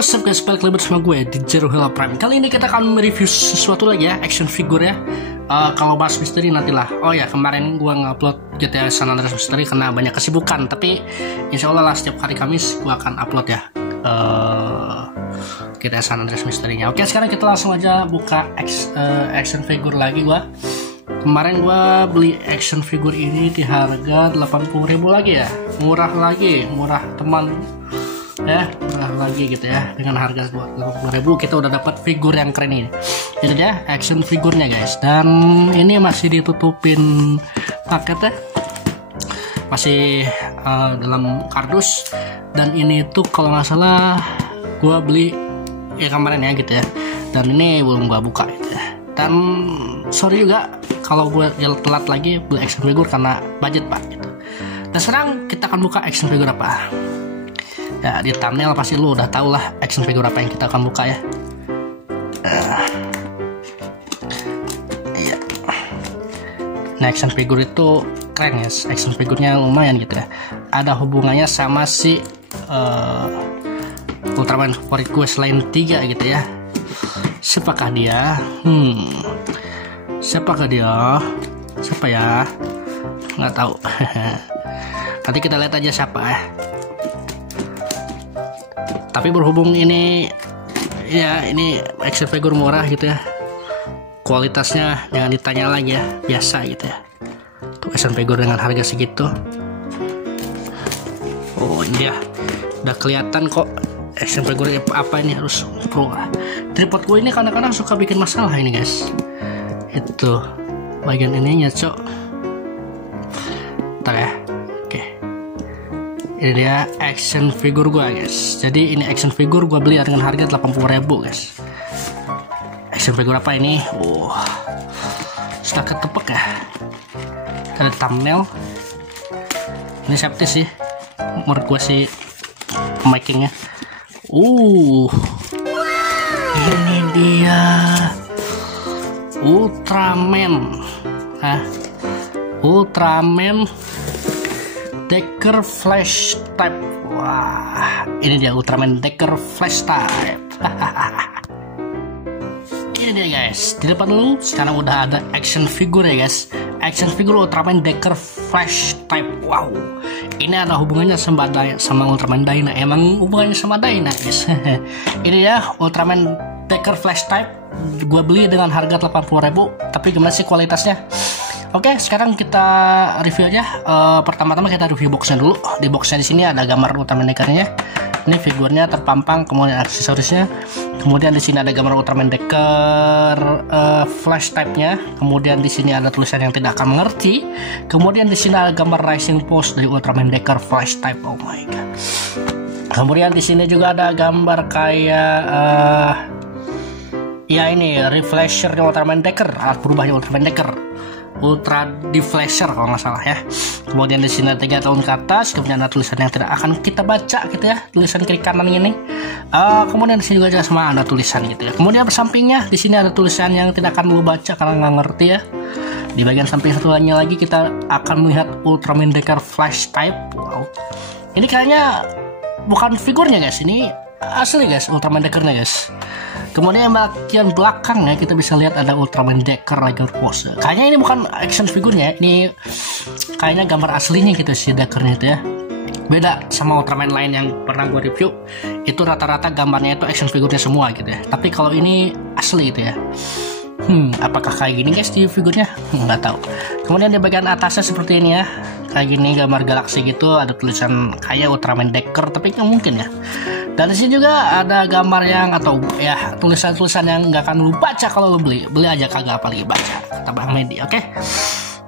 What's up guys, balik lagi bersama gue di Zero Hela Prime. Kali ini kita akan mereview sesuatu lagi ya, action figure ya. Kalau bahas misteri nantilah. Oh ya, kemarin gue ngupload GTA San Andreas Misteri karena banyak kesibukan. Tapi insya Allah lah setiap hari Kamis gue akan upload ya GTA San Andreas Misterinya. Oke, sekarang kita langsung aja buka action figure lagi gue. Kemarin gue beli action figure ini di harga 80.000 lagi ya. Murah lagi, murah teman ya, murah lagi gitu ya. Dengan harga 80.000 kita udah dapat figur yang keren ini. Ini dia action figurnya guys. Dan ini masih ditutupin paketnya, masih dalam kardus. Dan ini tuh kalau nggak salah gue beli ya kemarin ya gitu ya. Dan ini belum gue buka gitu ya. Dan sorry juga kalau gue telat lagi beli action figure karena budget pak gitu. Dan sekarang kita akan buka action figure apa. Ya di thumbnail pasti lu udah tau lah action figure apa yang kita akan buka ya. Iya. Nah action figure itu keren ya, action figurnya lumayan gitu ya. Ada hubungannya sama si Ultraman favorit gue selain 3 gitu ya. Siapakah dia? Siapakah dia? Siapa ya? Nggak tahu. Nanti kita lihat aja siapa ya. Tapi berhubung ini ya ini action figure murah gitu ya, kualitasnya jangan ditanya lagi ya, biasa gitu ya. Tuh action figure dengan harga segitu. Oh ini dia, udah kelihatan kok action figure apa ini harus pro. Tripod gue ini kadang-kadang suka bikin masalah ini guys. Itu bagian ininya cok. Ntar ya. Ini dia action figure gue guys. Jadi ini action figure gue beli dengan harga 80.000 guys. Action figure apa ini? Sudah ketepek ya. Ada thumbnail. Ini safety sih, menurut gue sih makingnya. Ini dia Ultraman. Ultraman Decker Flash Type. Wah, ini dia Ultraman Decker Flash Type. Ini dia guys. Di depan dulu sekarang udah ada action figure ya guys. Action figure Ultraman Decker Flash Type. Wow. Ini ada hubungannya sama Ultraman Dyna. Emang hubungannya sama Dyna guys. Ini ya Ultraman Decker Flash Type. Gua beli dengan harga 80.000. Tapi gimana sih kualitasnya? Oke, sekarang kita review aja. Pertama-tama kita review boxnya dulu. Di boxnya di sini ada gambar Ultraman Deckernya. Ini figurnya terpampang, kemudian aksesorisnya. Kemudian di sini ada gambar Ultraman Decker Flash Type-nya. Kemudian di sini ada tulisan yang tidak akan mengerti. Kemudian di sini ada gambar Rising Pose dari Ultraman Decker Flash Type. Oh my god. Kemudian di sini juga ada gambar kayak ya ini reflashernya Ultraman Decker, alat berubahnya Ultraman Decker. Ultra Deflasher kalau nggak salah ya. Kemudian di sini 3 tahun ke atas. Kemudian ada tulisan yang tidak akan kita baca gitu ya, tulisan kiri kanan ini. Kemudian di sini juga sama ada tulisan gitu ya. Kemudian bersampingnya di sini ada tulisan yang tidak akan lu baca karena nggak ngerti ya. Di bagian samping satu lagi kita akan melihat Ultraman Decker Flash Type. Wow. Ini kayaknya bukan figurnya guys, ini asli guys Ultraman Deckernya guys. Kemudian bagian belakangnya kita bisa lihat ada Ultraman Decker Rider Pose. Kayaknya ini bukan action figurnya, ini kayaknya gambar aslinya gitu si Deckernya itu ya. Beda sama Ultraman lain yang pernah gue review, itu rata-rata gambarnya itu action figurnya semua gitu ya. Tapi kalau ini asli gitu ya. Apakah kayak gini guys di figurnya? Nggak tahu. Kemudian di bagian atasnya seperti ini ya, kayak gini gambar galaksi gitu, ada tulisan kayak Ultraman Decker tapi nggak mungkin ya. Dan di sini juga ada gambar yang atau ya tulisan-tulisan yang nggak akan lu baca kalau lu beli aja kagak apalagi baca kata Bang Medi. Oke.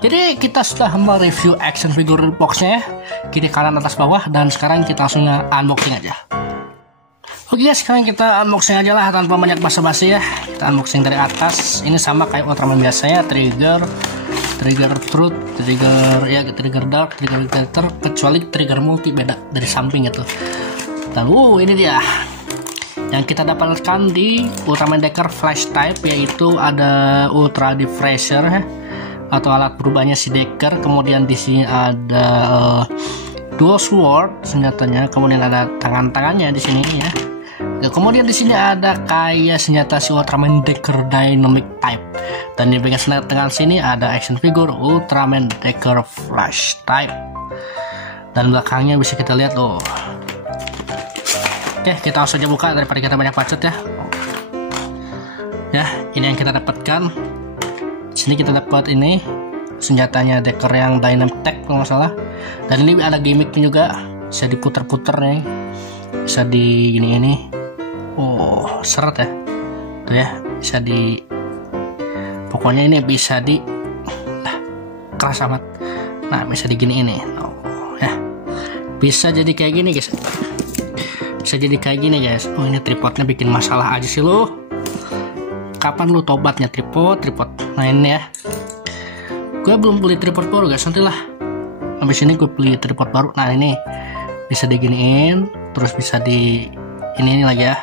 Jadi kita sudah mereview action figure boxnya ya, kiri kanan atas bawah, dan sekarang kita langsung unboxing aja. Oke guys, sekarang kita unboxing aja lah tanpa banyak basa-basi ya. Kita unboxing dari atas. Ini sama kayak Ultraman biasanya, trigger truth, trigger dark, trigger glitter, kecuali trigger multi beda dari samping itu. Lalu ini dia yang kita dapatkan di Ultraman Decker Flash Type, yaitu ada Ultra Deflasher ya, atau alat berubahnya si Decker. Kemudian di sini ada dual sword senjatanya, kemudian ada tangan-tangannya di sini ya. Ya, kemudian di sini ada kayak senjata si Ultraman Decker Dynamic Type, dan di bagian senjata tengah sini ada action figure Ultraman Decker Flash Type, dan belakangnya bisa kita lihat loh. Oke, kita langsung aja buka daripada kita banyak bacot ya. Ya, ini yang kita dapatkan. Di sini kita dapat ini senjatanya Decker yang Dynamic Type kalau nggak salah, dan ini ada gimmicknya juga, bisa diputer-puter nih, bisa di gini. Oh, seret ya. Tuh ya, bisa di, pokoknya ini bisa di keras amat. Nah, bisa digini ini. Oh, ya. Bisa jadi kayak gini, guys. Bisa jadi kayak gini, guys. Oh, ini tripodnya bikin masalah aja sih lo. Kapan lu tobatnya tripod? Nah, ini ya. Gue belum beli tripod baru, guys. Nantilah. Habis ini gue beli tripod baru. Nah, ini bisa diginiin, terus bisa di ini lagi ya.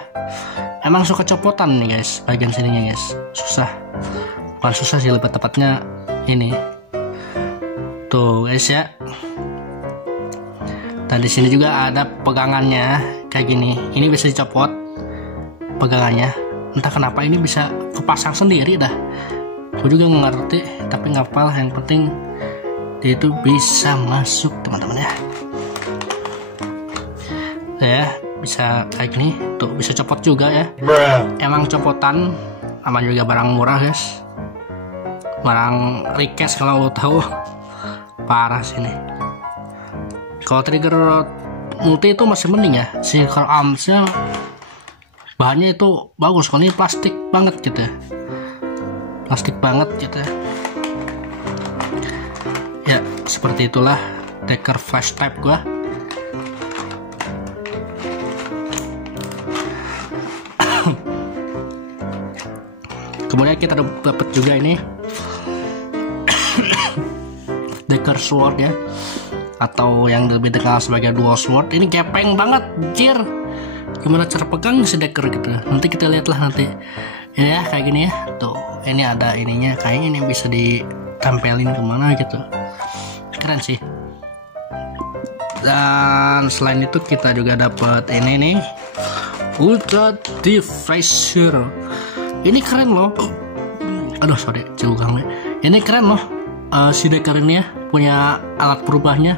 Emang suka copotan nih, guys, bagian sininya, guys. Susah. Bukan susah sih, lebih tepatnya ini. Tuh, guys ya. Dan di sini juga ada pegangannya kayak gini. Ini bisa dicopot pegangannya. Entah kenapa ini bisa kepasang sendiri dah. Gue juga ngerti, tapi ngapal. Yang penting dia itu bisa masuk, teman-teman ya. Ya, bisa kayak gini. Tuh, bisa copot juga ya. Emang copotan, aman juga, barang murah, guys. Barang request kalau lo tahu. Parah sih nih. Kalau trigger multi itu masih mending ya. Circle armsnya bahannya itu bagus. Kalau ini plastik banget gitu ya. Plastik banget gitu ya. Ya, seperti itulah Decker Flash Type gua. Kemudian kita dapat juga ini Decker Sword ya, atau yang lebih dikenal sebagai Dual Sword. Ini gepeng banget, jir. Gimana cara pegang si Decker gitu. Nanti kita lihatlah nanti. Ya kayak gini ya. Tuh, ini ada ininya. Kayaknya ini bisa ditempelin kemana gitu. Keren sih. Dan selain itu kita juga dapat ini nih, Ultra Deflacer. Ini keren loh. Aduh, sorry, jauh. Ini keren loh. Si Decker ini ya punya alat perubahnya.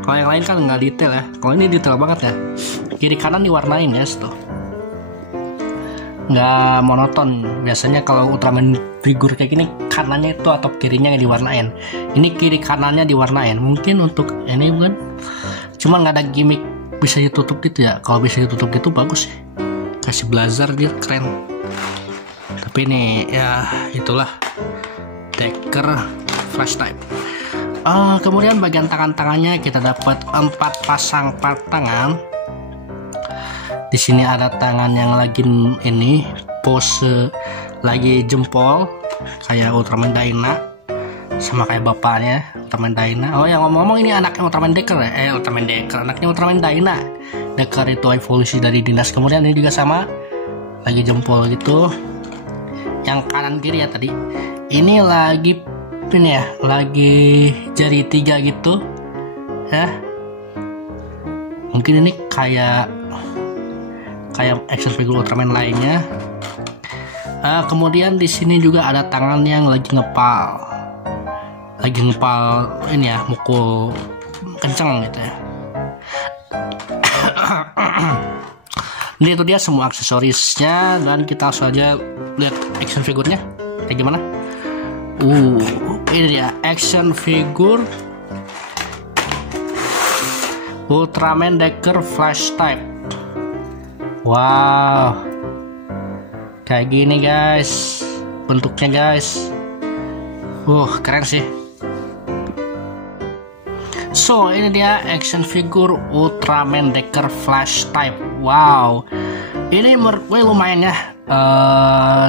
Kalau yang lain kan nggak detail ya. Kalau ini detail banget ya. Kiri kanan diwarnain ya, tuh. Nggak monoton. Biasanya kalau Ultraman figur kayak gini kanannya itu atau kirinya yang diwarnain. Ini kiri kanannya diwarnain. Mungkin untuk ini bukan. Cuma nggak ada gimmick bisa ditutup gitu ya. Kalau bisa ditutup gitu bagus sih. Kasih blazer dia keren. Tapi ini ya itulah Decker Flash Type. Kemudian bagian tangan-tangannya kita dapat 4 pasang part tangan. Di sini ada tangan yang lagi ini pose lagi jempol kayak Ultraman Dyna, sama kayak bapaknya Ultraman Dyna. Oh, yang ngomong-ngomong ini anaknya Ultraman Decker ya. Ultraman Decker, anaknya Ultraman Dyna. Decker itu evolusi dari dinas. Kemudian ini juga sama, lagi jempol gitu. Yang kanan kiri ya tadi. Ini lagi ini ya, lagi jari 3 gitu. Ya. Mungkin ini kayak action figure Ultraman lainnya. Kemudian di sini juga ada tangan yang lagi ngepal. Ini ya, mukul kenceng gitu ya. Ini itu dia semua aksesorisnya, dan kita langsung aja lihat action figurnya kayak gimana. Ini dia action figure Ultraman Decker Flash Type. Wow, kayak gini guys bentuknya guys. Keren sih. So, ini dia action figure Ultraman Decker Flash Type. Wow, ini menurut gue lumayan ya,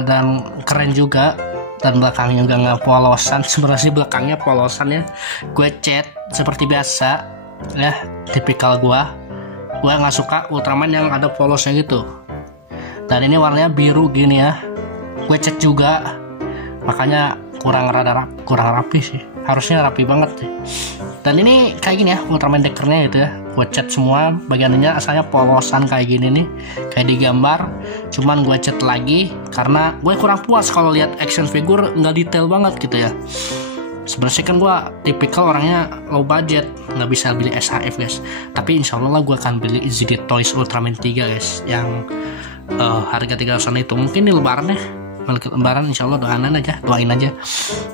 dan keren juga. Dan belakangnya juga nggak polosan. Sebenarnya sih belakangnya polosan ya. Gue cat seperti biasa ya, tipikal gue nggak suka Ultraman yang ada polosnya gitu. Dan ini warnanya biru gini ya. Gue cat juga, makanya kurang rapi sih. Harusnya rapi banget sih. Dan ini kayak gini ya Ultraman Deckernya gitu ya. gue cat semua bagiannya, asalnya polosan kayak gini nih, kayak di gambar. Cuman gue cat lagi karena gue kurang puas kalau lihat action figure nggak detail banget gitu ya. Sebenarnya kan gue tipikal orangnya low budget, nggak bisa beli SHF guys. Tapi insya Allah gue akan beli ZD Toys Ultraman 3 guys, yang harga 300an itu. Mungkin di lebaran ya, lebaran insya Allah doain aja.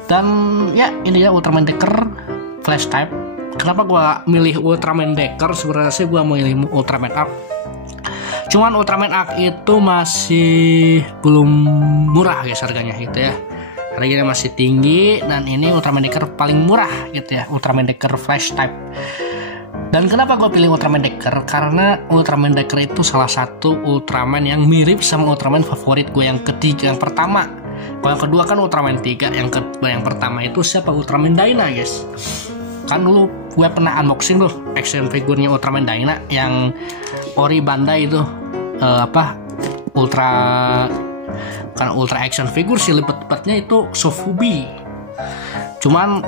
Dan ya ini ya Ultraman Decker Flash Type. Kenapa gue milih Ultraman Decker? Sebenarnya sih gue mau milih Ultraman Arc. Cuman Ultraman Arc itu masih belum murah guys harganya gitu ya. Harganya masih tinggi, dan ini Ultraman Decker paling murah gitu ya, Ultraman Decker Flash Type. Dan kenapa gue pilih Ultraman Decker? Karena Ultraman Decker itu salah satu Ultraman yang mirip sama Ultraman favorit gue yang pertama. Kalau yang kedua kan Ultraman 3, yang pertama itu siapa? Ultraman Dyna guys. Kan dulu gue pernah unboxing tuh action figurnya Ultraman Dyna yang ori Bandai itu, Ultra action figure sih, lepet-lepetnya itu Sofubi. Cuman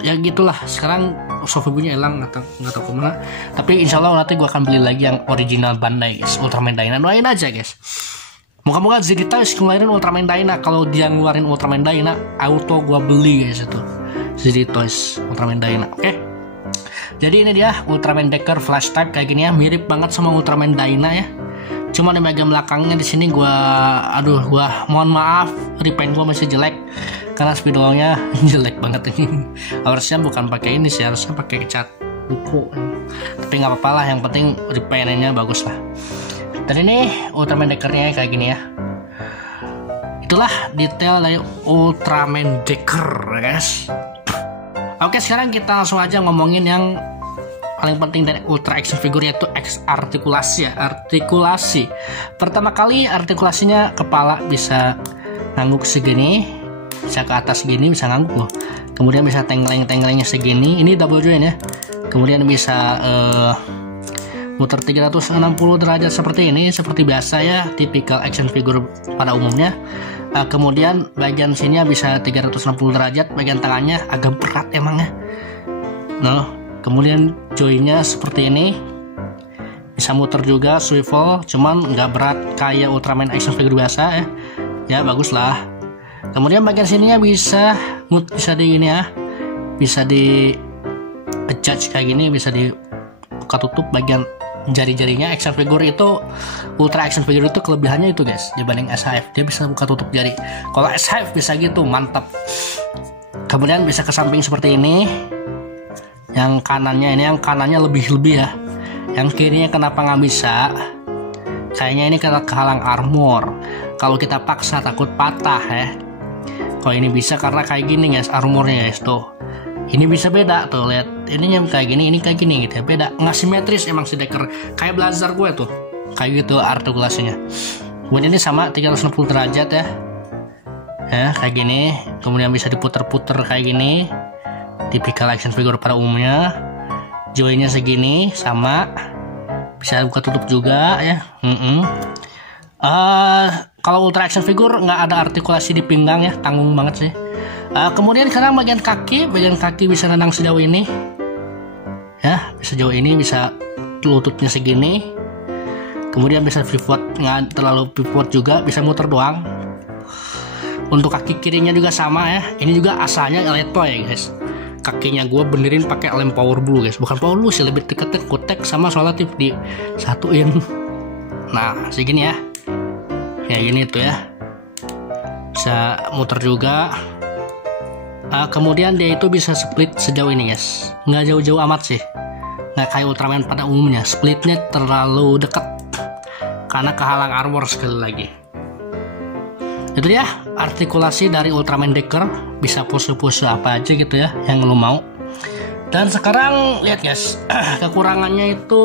ya gitulah, sekarang Sofubinya hilang, nggak tahu kemana. Tapi insya Allah nanti gue akan beli lagi yang original Bandai guys, Ultraman Dyna. Doain aja guys, moga-moga ZD Toys ngeluarin Ultraman Dyna. Kalau dia ngeluarin Ultraman Dyna, auto gue beli guys itu ZD Toys Ultraman Dyna. Oke. Jadi ini dia Ultraman Decker Flash Type kayak gini ya, mirip banget sama Ultraman Dyna ya. Cuma di bagian belakangnya di sini gua mohon maaf, repaint gua masih jelek karena spidolnya jelek banget ini. Harusnya bukan pakai ini sih, harusnya pakai cat buku. Tapi nggak apa-apa lah, yang penting repaintnya bagus lah. Dan ini Ultraman Deckernya kayak gini ya. Itulah detail dari Ultraman Decker guys. Oke, sekarang kita langsung aja ngomongin yang paling penting dari ultra action figure, yaitu artikulasi ya. Artikulasi pertama kali, artikulasinya kepala bisa ngangguk segini, bisa ke atas segini, bisa ngangguk loh. Kemudian bisa tenglengnya segini, ini double joint ya. Kemudian bisa muter 360 derajat seperti ini, seperti biasa ya, tipikal action figure pada umumnya. Kemudian bagian sini bisa 360 derajat, bagian tangannya agak berat emangnya. Kemudian joinnya seperti ini, bisa muter juga, swivel, cuman nggak berat kayak Ultraman action figure biasa ya. Ya bagus lah. Kemudian bagian sininya bisa di gini ya, bisa di adjust kayak gini, bisa dibuka tutup bagian jari-jarinya. Action figure itu, ultra action figure itu kelebihannya itu guys, dibanding SHF, dia bisa buka tutup jari. Kalau SHF bisa gitu, mantap. Kemudian bisa ke samping seperti ini. Yang kanannya lebih ya. Yang kirinya kenapa nggak bisa? Kayaknya ini karena kehalang armor. Kalau kita paksa takut patah ya. Kalau ini bisa karena kayak gini guys, armornya guys tuh. Ini bisa beda tuh, lihat. Ini yang kayak gini, ini kayak gini gitu ya, beda. Nggak simetris emang si Decker. Kayak Blazer gue tuh. Kayak gitu artikulasinya. Kemudian ini sama 360 derajat ya. Ya, kayak gini. Kemudian bisa diputer-puter kayak gini. Tipikal action figure pada umumnya. Joinnya segini sama, bisa buka tutup juga ya. Kalau ultra action figure nggak ada artikulasi di pinggang ya, tanggung banget sih. Kemudian sekarang bagian kaki bisa nendang sejauh ini ya, sejauh ini, bisa lututnya segini. Kemudian bisa pivot, nggak terlalu pivot juga, bisa muter doang. Untuk kaki kirinya juga sama ya, ini juga asalnya Eleto ya guys. Kakinya gue benerin pakai lem power blue guys, bukan power blue sih, lebih deket kutek sama solatif disatuin. Nah segini ya, kayak gini tuh ya, bisa muter juga. Kemudian dia itu bisa split sejauh ini guys, nggak jauh-jauh amat sih, nggak kayak Ultraman pada umumnya, splitnya terlalu dekat karena kehalang armor sekali lagi. Itu ya artikulasi dari Ultraman Decker, bisa pose-pose apa aja gitu ya yang lo mau. Dan sekarang lihat guys, kekurangannya itu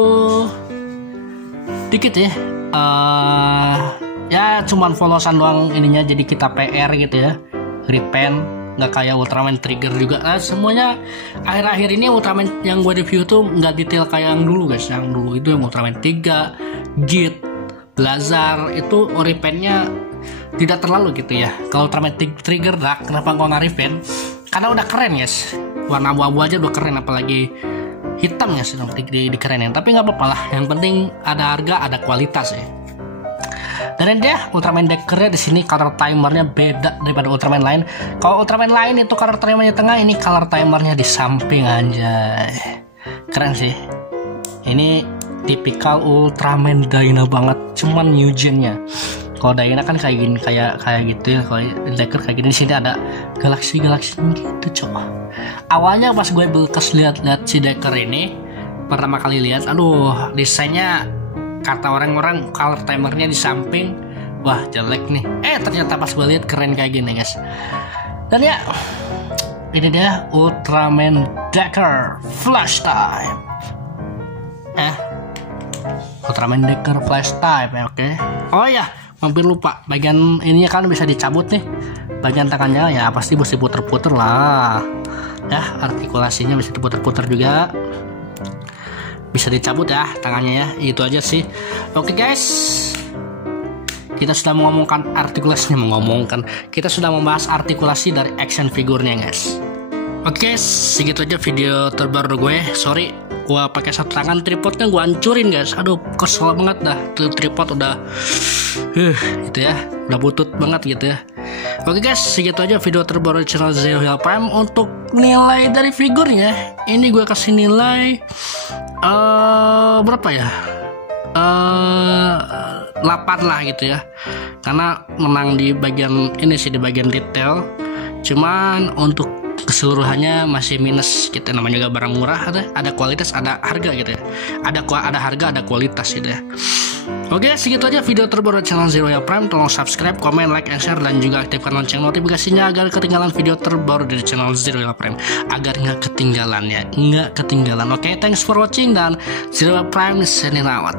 dikit ya. Ya cuman polosan doang ininya, jadi kita PR gitu ya, repaint, nggak kayak Ultraman Trigger juga. Semuanya akhir-akhir ini Ultraman yang gue review tuh nggak detail kayak yang dulu guys. Yang dulu itu yang Ultraman 3, Jit, Blazer itu repaintnya tidak terlalu gitu ya. Kalau Ultraman Trigger Dark, kenapa gua nggak repaint? Karena udah keren guys, warna abu-abu aja udah keren, apalagi hitam ya sih dikerenin, tapi nggak apa-apa lah, yang penting ada harga ada kualitas ya. Dan dia Ultraman Deckernya di sini color timernya beda daripada Ultraman lain. Kalau Ultraman lain itu color timernya di tengah, ini color timernya di samping aja. Keren sih. Ini tipikal Ultraman Dyna banget, cuman new gen-nya. Kalau Dyna kan kayak gini, kayak gitu ya. Kalau Decker kayak gini, sini ada galaksi-galaksinya gitu, coba. Awalnya pas gue bekas lihat si Decker ini pertama kali lihat, aduh desainnya kata orang-orang color timernya di samping, wah jelek nih. Ternyata pas gue lihat keren kayak gini guys. Dan ya, ini dia Ultraman Decker Flash Time. Ultraman Decker Flash Time ya, oke. Oh ya, hampir lupa, bagian ininya kan bisa dicabut nih, bagian tangannya ya pasti mesti puter-puter lah ya, artikulasinya bisa diputer-puter juga, bisa dicabut ya tangannya ya. Itu aja sih. Oke guys, kita sudah kita sudah membahas artikulasi dari action figurnya guys. Oke guys, segitu aja video terbaru gue. Sorry, gue pakai satu tangan, tripodnya gue hancurin guys. Aduh, kesel banget dah, tripod udah gitu ya, udah butut banget gitu ya. Oke guys, segitu aja video terbaru di channel Zero Hill Prime. Untuk nilai dari figurnya, ini gue kasih nilai berapa ya? 8 lah gitu ya. Karena menang di bagian ini sih, di bagian detail. Cuman untuk keseluruhannya masih minus gitu. Namanya juga barang murah, ada kualitas, ada harga gitu ya. Ada harga, ada kualitas gitu ya. Oke, segitu aja video terbaru channel Zero Hill Prime. Tolong subscribe, comment, like, and share, dan juga aktifkan lonceng notifikasinya agar ketinggalan video terbaru dari channel Zero Hill Prime, agar nggak ketinggalan ya, nggak ketinggalan. Oke, thanks for watching, dan Zero Hill Prime signing out.